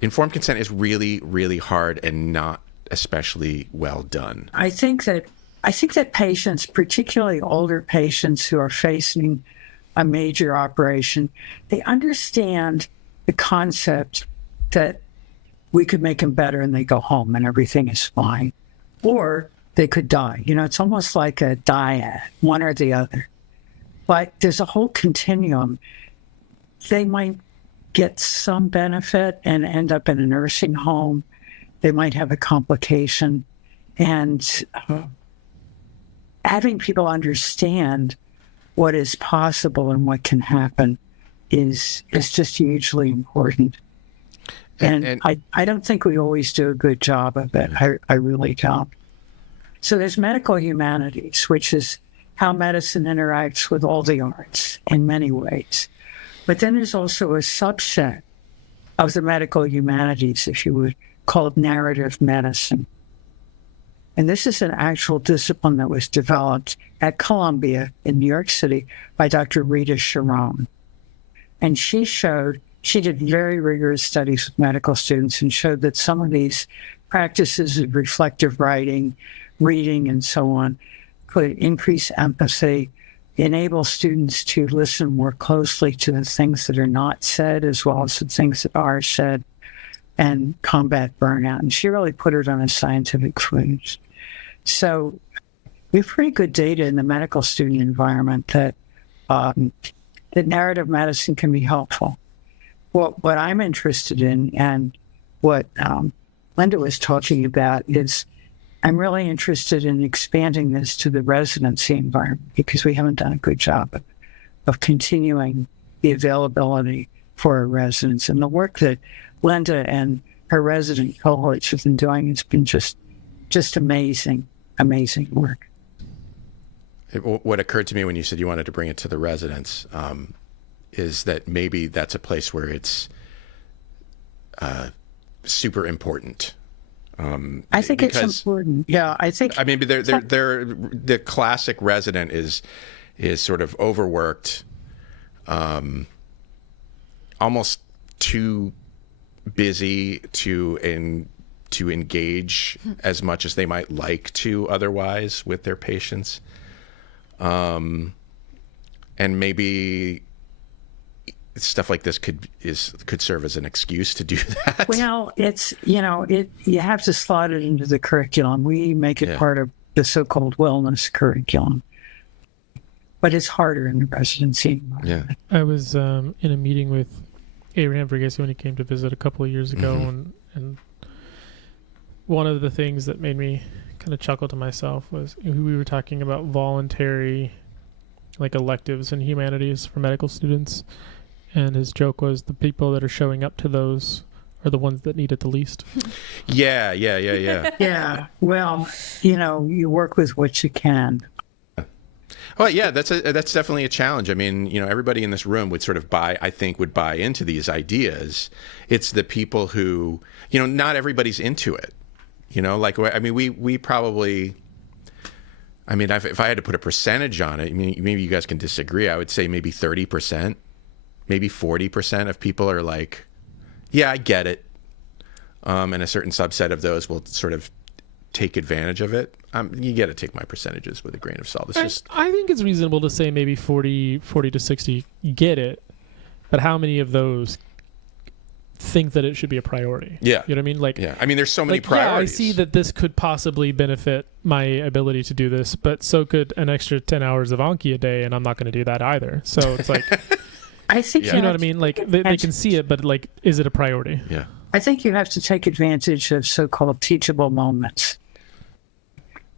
Informed consent is really, really hard and not especially well done. I think that patients, particularly older patients who are facing a major operation, they understand the concept that we could make them better and they go home and everything is fine. Or they could die. You know, it's almost like a dyad, one or the other. But there's a whole continuum. They might get some benefit and end up in a nursing home. They might have a complication. And having people understand what is possible and what can happen is just hugely important. And I don't think we always do a good job of it. I really don't. So there's medical humanities, which is how medicine interacts with all the arts in many ways. But then there's also a subset of the medical humanities, if you would, called narrative medicine. And this is an actual discipline that was developed at Columbia in New York City by Dr. Rita Sharon. And she did very rigorous studies with medical students and showed that some of these practices of reflective writing, reading, and so on could increase empathy, enable students to listen more closely to the things that are not said as well as the things that are said, and combat burnout. And she really put it on a scientific footage. So we have pretty good data in the medical student environment that narrative medicine can be helpful. What I'm interested in, and what Linda was talking about, is I'm really interested in expanding this to the residency environment because we haven't done a good job of continuing the availability for our residents. And the work that Linda and her resident cohorts have been doing has been just amazing work. What occurred to me when you said you wanted to bring it to the residents is that maybe that's a place where it's super important. I think it's important. Yeah, I think. I mean, the classic resident is sort of overworked, almost too busy to engage as much as they might like to otherwise with their patients, and maybe stuff like this could serve as an excuse to do that. Well, it's, you have to slot it into the curriculum. We make it part of the so-called wellness curriculum, but it's harder in the residency environment. I was in a meeting with Abraham Verghese when he came to visit a couple of years ago, and one of the things that made me kind of chuckle to myself was we were talking about voluntary, like, electives in humanities for medical students. And his joke was the people that are showing up to those are the ones that need it the least. Yeah. Yeah. Well, you work with what you can. Well, yeah, that's definitely a challenge. I mean, everybody in this room would sort of buy into these ideas. It's the people who, not everybody's into it. We probably, if I had to put a percentage on it, maybe you guys can disagree. I would say maybe 30%. Maybe 40% of people are like, yeah, I get it. And a certain subset of those will sort of take advantage of it. You got to take my percentages with a grain of salt. I think it's reasonable to say maybe 40 to 60 get it, but how many of those think that it should be a priority? Yeah. You know what I mean? I mean, there's so many priorities. Yeah, I see that this could possibly benefit my ability to do this, but so could an extra 10 hours of Anki a day, and I'm not going to do that either. So it's like... I think you know what I mean? Like, they can see it, but, like, is it a priority? Yeah. I think you have to take advantage of so-called teachable moments.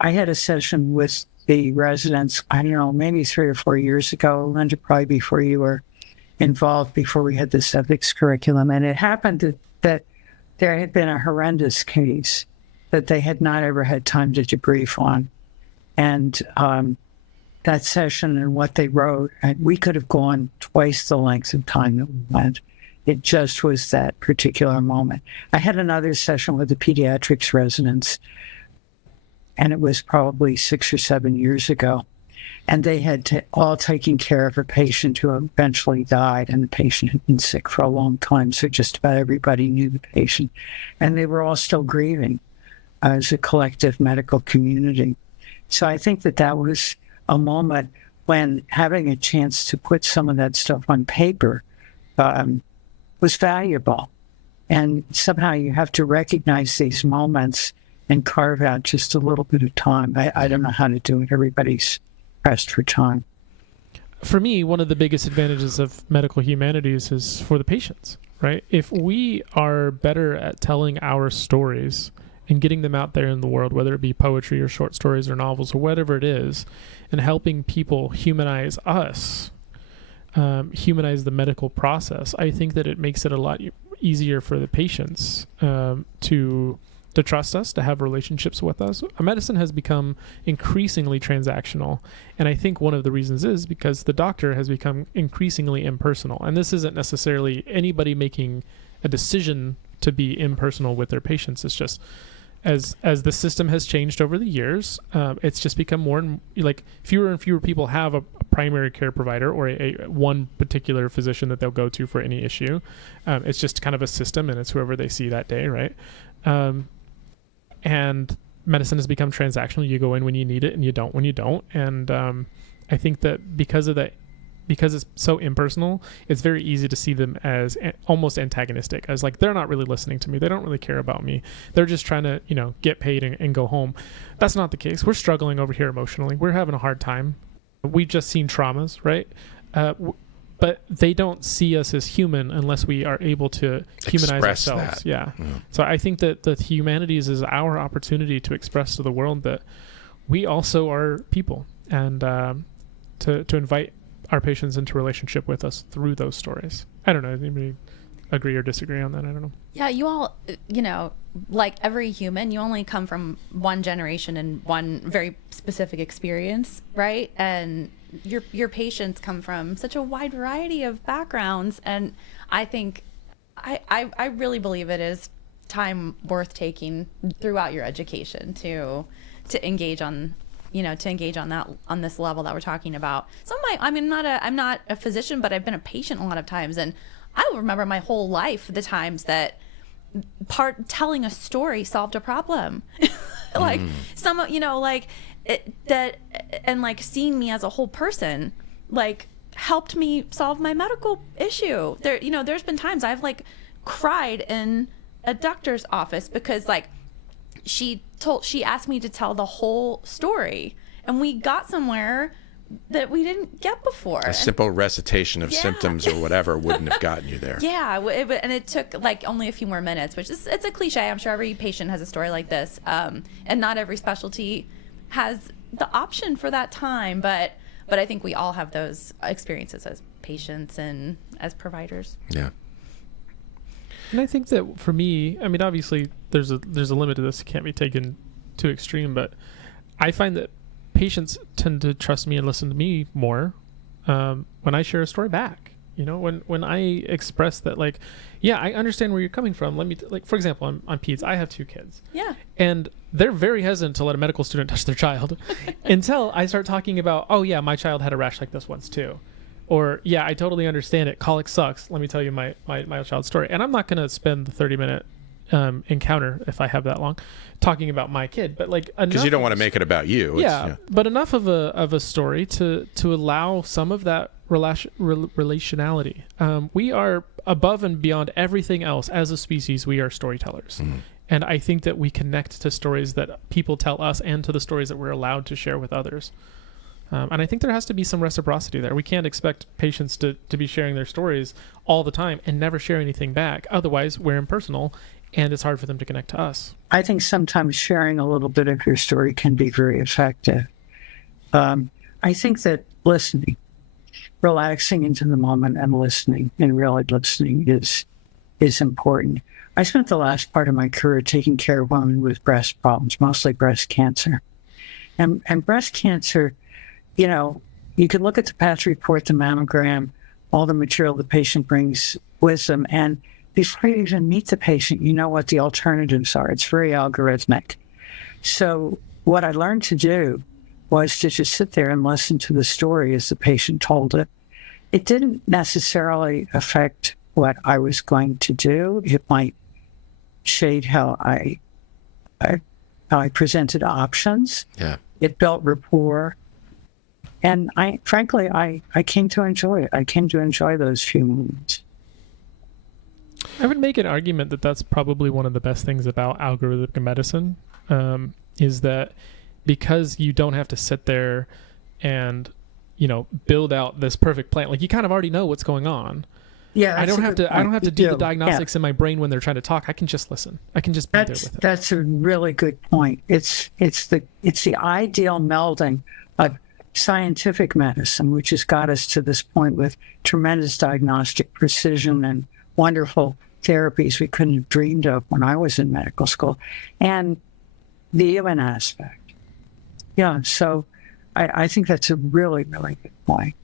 I had a session with the residents, I don't know, maybe 3 or 4 years ago, Linda, probably before you were involved, before we had this ethics curriculum. And it happened that there had been a horrendous case that they had not ever had time to debrief on. And that session and what they wrote, and we could have gone twice the length of time that we went. It just was that particular moment. I had another session with the pediatrics residents, and it was probably 6 or 7 years ago. And they had all taken care of a patient who eventually died, and the patient had been sick for a long time, so just about everybody knew the patient. And they were all still grieving as a collective medical community. So I think that was a moment when having a chance to put some of that stuff on paper was valuable. And somehow you have to recognize these moments and carve out just a little bit of time. I don't know how to do it. Everybody's pressed for time. For me, one of the biggest advantages of medical humanities is for the patients, right? If we are better at telling our stories and getting them out there in the world, whether it be poetry or short stories or novels or whatever it is, and helping people humanize us, humanize the medical process, I think that it makes it a lot easier for the patients to trust us, to have relationships with us. Medicine has become increasingly transactional, and I think one of the reasons is because the doctor has become increasingly impersonal. And this isn't necessarily anybody making a decision to be impersonal with their patients. It's just as the system has changed over the years, it's just become more like fewer and fewer people have a primary care provider or a one particular physician that they'll go to for any issue. It's just kind of a system, and it's whoever they see that day, right? And medicine has become transactional. You go in when you need it and you don't when you don't. And I think that because of that, because it's so impersonal, it's very easy to see them as almost antagonistic, as like, they're not really listening to me. They don't really care about me. They're just trying to, get paid and go home. That's not the case. We're struggling over here emotionally. We're having a hard time. We've just seen traumas, right? But they don't see us as human unless we are able to humanize ourselves. That. Yeah. So I think that the humanities is our opportunity to express to the world that we also are people, and to invite our patients into relationship with us through those stories. I don't know. Anybody agree or disagree on that? I don't know. Yeah, you all, like every human, you only come from one generation and one very specific experience, right? And your patients come from such a wide variety of backgrounds, and I think I really believe it is time worth taking throughout your education to engage on on this level that we're talking about. I'm not a physician, but I've been a patient a lot of times, and I will remember my whole life the times that telling a story solved a problem. Like seeing me as a whole person, like, helped me solve my medical issue. There's been times I've cried in a doctor's office because she asked me to tell the whole story, and we got somewhere that we didn't get before. A simple recitation of symptoms or whatever wouldn't have gotten you there. Yeah, and it took only a few more minutes, which is, it's a cliche. I'm sure every patient has a story like this, and not every specialty has the option for that time, but I think we all have those experiences as patients and as providers. Yeah. And I think that for me, I mean, obviously there's a limit to this. It can't be taken too extreme, but I find that patients tend to trust me and listen to me more when I share a story back. When I express that, I understand where you're coming from. Let me, for example, I'm peds. I have 2 kids. Yeah. And they're very hesitant to let a medical student touch their child until I start talking about, oh yeah, my child had a rash like this once too. Or, yeah, I totally understand it. Colic sucks. Let me tell you my child's story. And I'm not going to spend the 30-minute encounter, if I have that long, talking about my kid. But because you don't want to make it about you. Yeah, but enough of a story to allow some of that relationality. We are above and beyond everything else as a species. We are storytellers. Mm-hmm. And I think that we connect to stories that people tell us and to the stories that we're allowed to share with others. And I think there has to be some reciprocity there. We can't expect patients to be sharing their stories all the time and never share anything back. Otherwise, we're impersonal, and it's hard for them to connect to us. I think sometimes sharing a little bit of your story can be very effective. I think that listening, relaxing into the moment and listening and really listening is important. I spent the last part of my career taking care of women with breast problems, mostly breast cancer. And breast cancer, you know, you can look at the path report, the mammogram, all the material the patient brings with them, and before you even meet the patient, you know what the alternatives are. It's very algorithmic. So what I learned to do was to just sit there and listen to the story as the patient told it. It didn't necessarily affect what I was going to do. It might shade how I presented options. Yeah. It built rapport. And I came to enjoy it. I came to enjoy those few moments. I would make an argument that that's probably one of the best things about algorithmic medicine, is that because you don't have to sit there and, you know, build out this perfect plan. Like, you kind of already know what's going on. Yeah, I don't have to do the diagnostics in my brain when they're trying to talk. I can just listen. I can just be there with it. That's a really good point. It's the ideal melding of scientific medicine, which has got us to this point with tremendous diagnostic precision and wonderful therapies we couldn't have dreamed of when I was in medical school, and the human aspect. Yeah, so I think that's a really, really good point.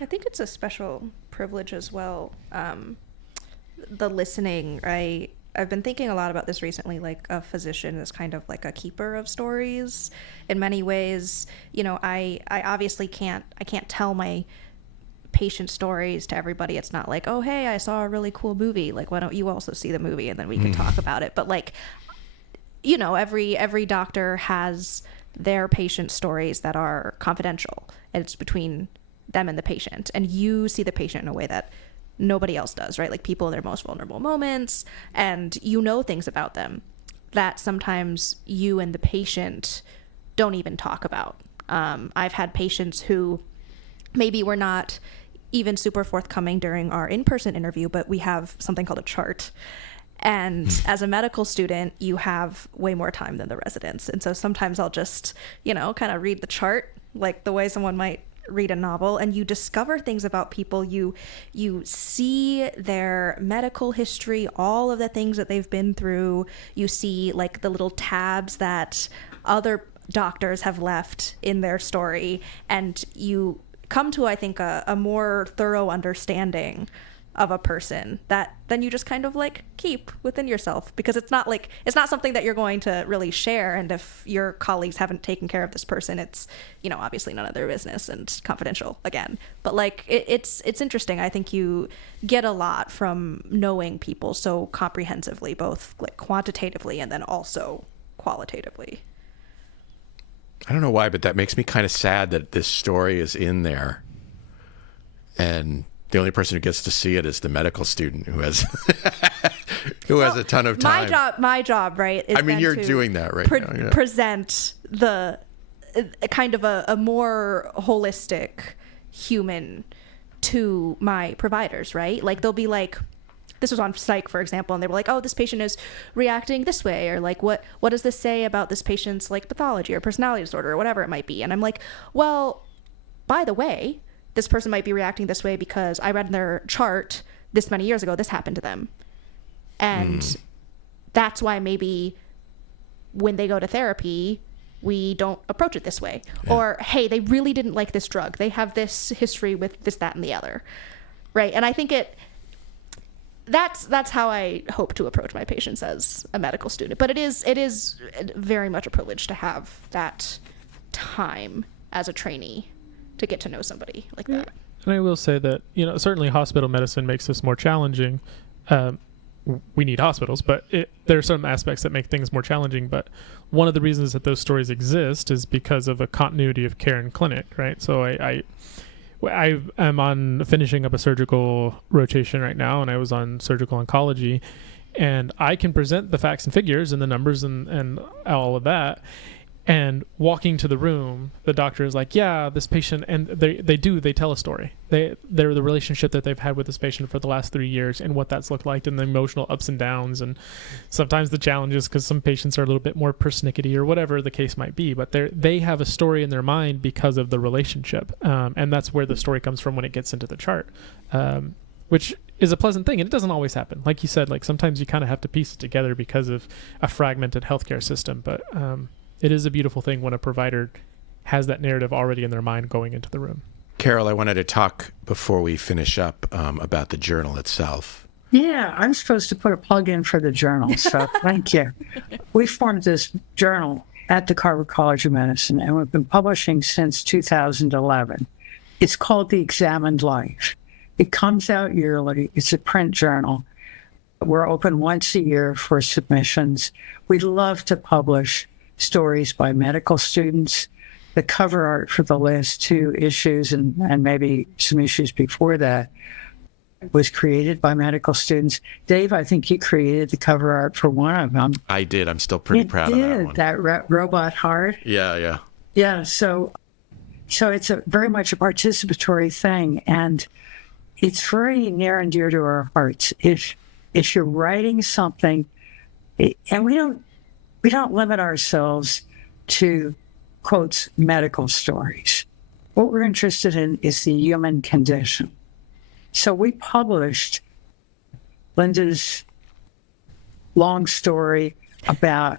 I think it's a special privilege as well. The listening, right? I've been thinking a lot about this recently. Like, a physician is kind of like a keeper of stories in many ways. You know, I obviously can't tell my patient stories to everybody. It's not like, oh, hey, I saw a really cool movie. Like, why don't you also see the movie and then we can talk about it? But, like, you know, every doctor has their patient stories that are confidential, and it's between them and the patient, and you see the patient in a way that nobody else does, right? Like, people in their most vulnerable moments, and you know things about them that sometimes you and the patient don't even talk about. I've had patients who maybe were not even super forthcoming during our in-person interview, but we have something called a chart. And as a medical student, you have way more time than the residents. And so sometimes I'll just, you know, kind of read the chart, like the way someone might read a novel, and you discover things about people. You see their medical history, all of the things that they've been through. You see, like, the little tabs that other doctors have left in their story, and you come to, I think, a more thorough understanding of a person that then you just kind of, like, keep within yourself, because it's not something that you're going to really share. And if your colleagues haven't taken care of this person, it's, you know, obviously none of their business and confidential again. But, like, it's interesting. I think you get a lot from knowing people so comprehensively, both, like, quantitatively and then also qualitatively. I don't know why, but that makes me kind of sad that this story is in there, and the only person who gets to see it is the medical student who has has a ton of time. My job, right? Is, I mean, you're doing that right now. Yeah. Present the kind of a more holistic human to my providers, right? Like, they'll be like, this was on psych, for example, and they were like, oh, this patient is reacting this way, or like, what does this say about this patient's, like, pathology or personality disorder or whatever it might be? And I'm like, well, by the way, this person might be reacting this way because I read in their chart this many years ago, this happened to them. And that's why maybe when they go to therapy, we don't approach it this way. Yeah. Or, hey, they really didn't like this drug. They have this history with this, that, and the other. Right? And I think that's how I hope to approach my patients as a medical student. But it is very much a privilege to have that time as a trainee to get to know somebody like that. And I will say that, you know, certainly hospital medicine makes this more challenging. We need hospitals, but there are some aspects that make things more challenging. But one of the reasons that those stories exist is because of a continuity of care in clinic, right? So I'm on finishing up a surgical rotation right now, and I was on surgical oncology, and I can present the facts and figures and the numbers and all of that. And walking to the room, the doctor is like, yeah, this patient, and they tell a story. They're the relationship that they've had with this patient for the last 3 years and what that's looked like and the emotional ups and downs and sometimes the challenges, because some patients are a little bit more persnickety or whatever the case might be, but they have a story in their mind because of the relationship. And that's where the story comes from when it gets into the chart, which is a pleasant thing. And it doesn't always happen. Like you said, like sometimes you kind of have to piece it together because of a fragmented healthcare system. But it is a beautiful thing when a provider has that narrative already in their mind going into the room. Carol, I wanted to talk before we finish up about the journal itself. Yeah, I'm supposed to put a plug in for the journal, so thank you. We formed this journal at the Carver College of Medicine, and we've been publishing since 2011. It's called The Examined Life. It comes out yearly. It's a print journal. We're open once a year for submissions. We'd love to publish stories by medical students. The cover art for the last 2 issues and maybe some issues before that was created by medical students. Dave, I think you created the cover art for one of them. I did. I'm still pretty proud of that one. That robot heart. Yeah. Yeah, so it's a very much a participatory thing, and it's very near and dear to our hearts. If you're writing something, and we don't limit ourselves to, quotes, medical stories. What we're interested in is the human condition. So we published Linda's long story about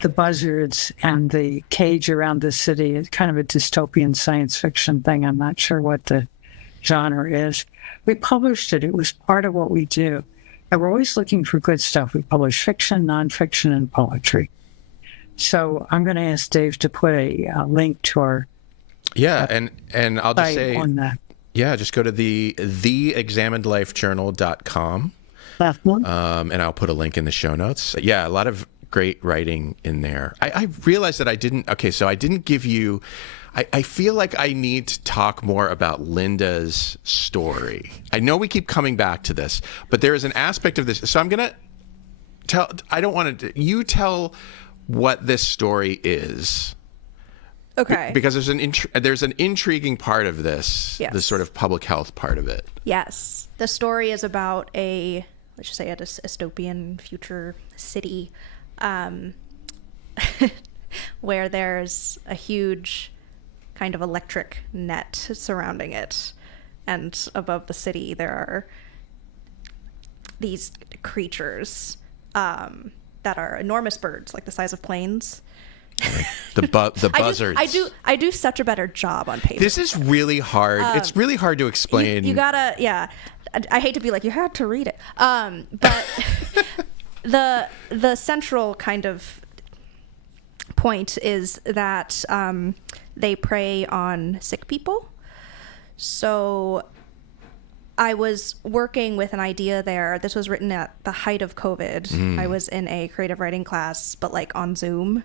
the buzzards and the cage around the city. It's kind of a dystopian science fiction thing. I'm not sure what the genre is. We published it. It was part of what we do. And we're always looking for good stuff. We publish fiction, nonfiction, and poetry. So I'm going to ask Dave to put a link to our and I'll just say on that. Yeah, just go to theexaminedlifejournal.com. That one. And I'll put a link in the show notes. Yeah, a lot of great writing in there. I realized that I didn't give you. I feel like I need to talk more about Linda's story. I know we keep coming back to this, but there is an aspect of this. So I'm going to tell, I don't want to, you tell what this story is. Okay. Because there's an intriguing part of this, yes. The sort of public health part of it. Yes. The story is about let's just say a dystopian future city where there's a huge kind of electric net surrounding it. And above the city, there are these creatures that are enormous birds, like the size of planes. The buzzards. I do such a better job on paper. This is really hard. It's really hard to explain. You gotta, yeah. I hate to be like, you had to read it. But the central kind of point is that they prey on sick people. So I was working with an idea there. This was written at the height of COVID. I was in a creative writing class, but like on Zoom.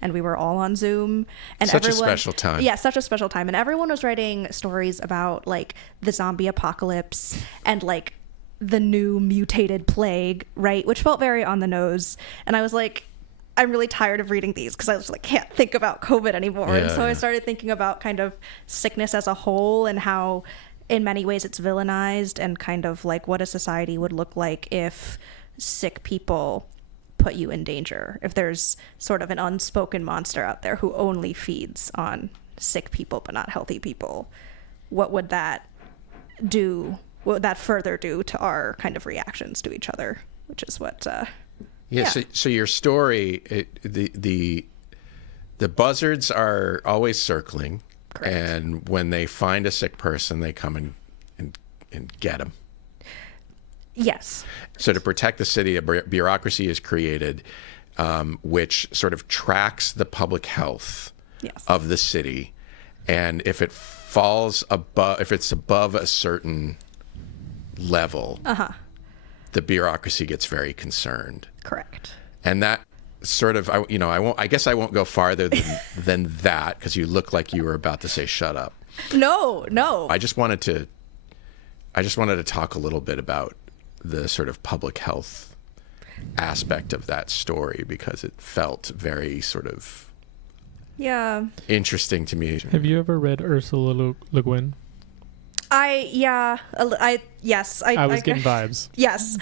And we were all on Zoom. And such a special time. Yeah, such a special time. And everyone was writing stories about like the zombie apocalypse and like the new mutated plague, right? Which felt very on the nose. And I was like, I'm really tired of reading these because I was like, can't think about COVID anymore. And so I started thinking about kind of sickness as a whole and how in many ways it's villainized and kind of like what a society would look like if sick people put you in danger, if there's sort of an unspoken monster out there who only feeds on sick people but not healthy people. What would that do? What would that further do to our kind of reactions to each other? Which is what So your story, the buzzards are always circling. Correct. And when they find a sick person, they come and get them. Yes. So to protect the city, a bureaucracy is created, which sort of tracks the public health of the city. And if it falls above, if it's above a certain level, the bureaucracy gets very concerned. Correct. And that sort of, I guess I won't go farther than that because you look like you were about to say shut up. No. I just wanted to talk a little bit about the sort of public health aspect of that story because it felt very sort of Yeah. interesting to me. Have you ever read Ursula Le Guin? Yes. I was getting vibes. Yes.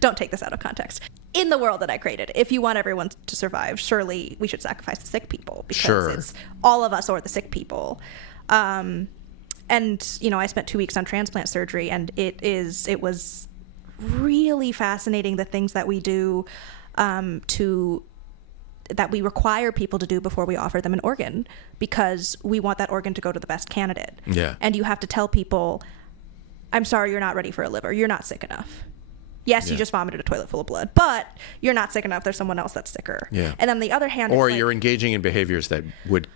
Don't take this out of context. In the world that I created, if you want everyone to survive, surely we should sacrifice the sick people, because it's all of us or the sick people. And I spent 2 weeks on transplant surgery, and it was really fascinating, the things that we do that we require people to do before we offer them an organ, because we want that organ to go to the best candidate. Yeah. And you have to tell people, I'm sorry, you're not ready for a liver. You're not sick enough. Yes, you just vomited a toilet full of blood, but you're not sick enough. There's someone else that's sicker. Yeah. And on the other hand, or it's you're engaging in behaviors that would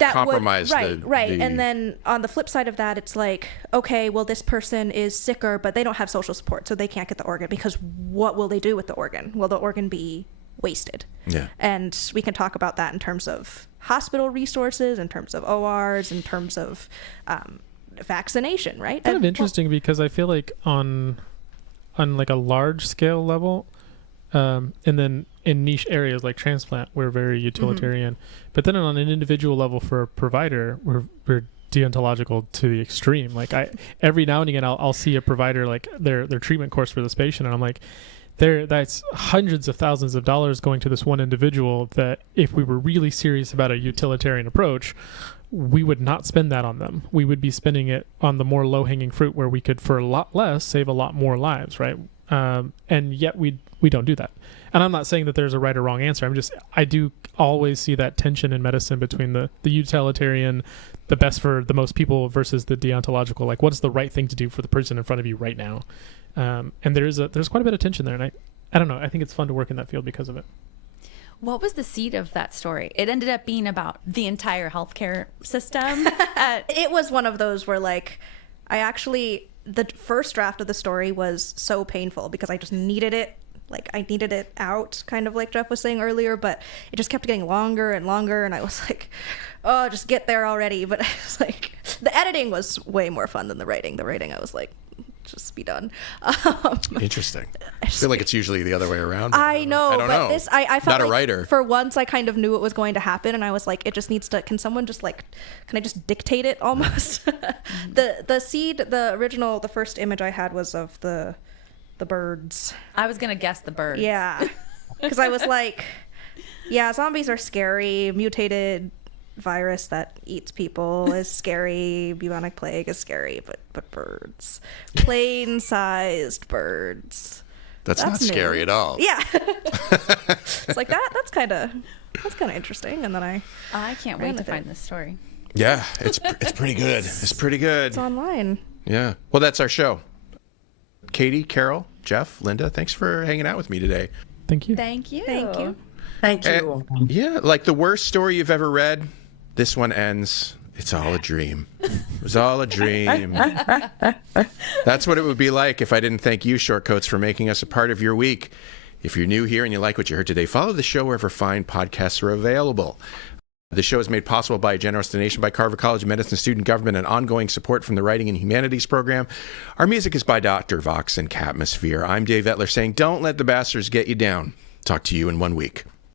compromise right. And then on the flip side of that, it's like, okay, well, this person is sicker, but they don't have social support, so they can't get the organ, because what will they do with the organ? Will the organ be wasted? Yeah. And we can talk about that in terms of hospital resources, in terms of ORs, in terms of vaccination, right? Kind of interesting, because I feel like on like a large scale level, and then in niche areas like transplant, we're very utilitarian. But then on an individual level for a provider, we're deontological to the extreme. Like every now and again, I'll see a provider, like their treatment course for this patient, and I'm like, that's hundreds of thousands of dollars going to this one individual, that if we were really serious about a utilitarian approach, we would not spend that on them. We would be spending it on the more low-hanging fruit, where we could, for a lot less, save a lot more lives, right? And yet we don't do that. And I'm not saying that there's a right or wrong answer. I do always see that tension in medicine between the utilitarian, the best for the most people, versus the deontological, like what's the right thing to do for the person in front of you right now. And there's quite a bit of tension there. And I don't know. I think it's fun to work in that field because of it. What was the seed of that story? It ended up being about the entire healthcare system. It was one of those where, like, the first draft of the story was so painful because I just needed it. Like, I needed it out, kind of like Jeff was saying earlier, but it just kept getting longer and longer, and I was like, oh, just get there already. But I was like, the editing was way more fun than the writing. The writing, I was like, just be done. Interesting. I feel like it's usually the other way around. I know, but know. This, I felt not like a writer. For once, I kind of knew what was going to happen, and I was like, it just needs to. Can someone just can I just dictate it almost? The seed, the first image I had was of the birds. I was gonna guess the birds. Yeah, because I was like, yeah, zombies are scary. Mutated virus that eats people is scary. Bubonic plague is scary, but birds, plain-sized birds. That's not scary at all. Yeah. It's like that's kind of interesting. And then I can't wait to find this story. Yeah, it's pretty good. It's pretty good. It's online. Yeah. Well, that's our show. Katie, Carol, Jeff, Linda, thanks for hanging out with me today. Thank you. Thank you. Thank you. Thank you. Yeah, like the worst story you've ever read, this one ends, it's all a dream. It was all a dream. That's what it would be like if I didn't thank you, Shortcoats, for making us a part of your week. If you're new here and you like what you heard today, follow the show wherever fine podcasts are available. The show is made possible by a generous donation by Carver College of Medicine student government and ongoing support from the Writing and Humanities program. Our music is by Dr. Vox and Catmosphere. I'm Dave Etler saying, don't let the bastards get you down. Talk to you in 1 week.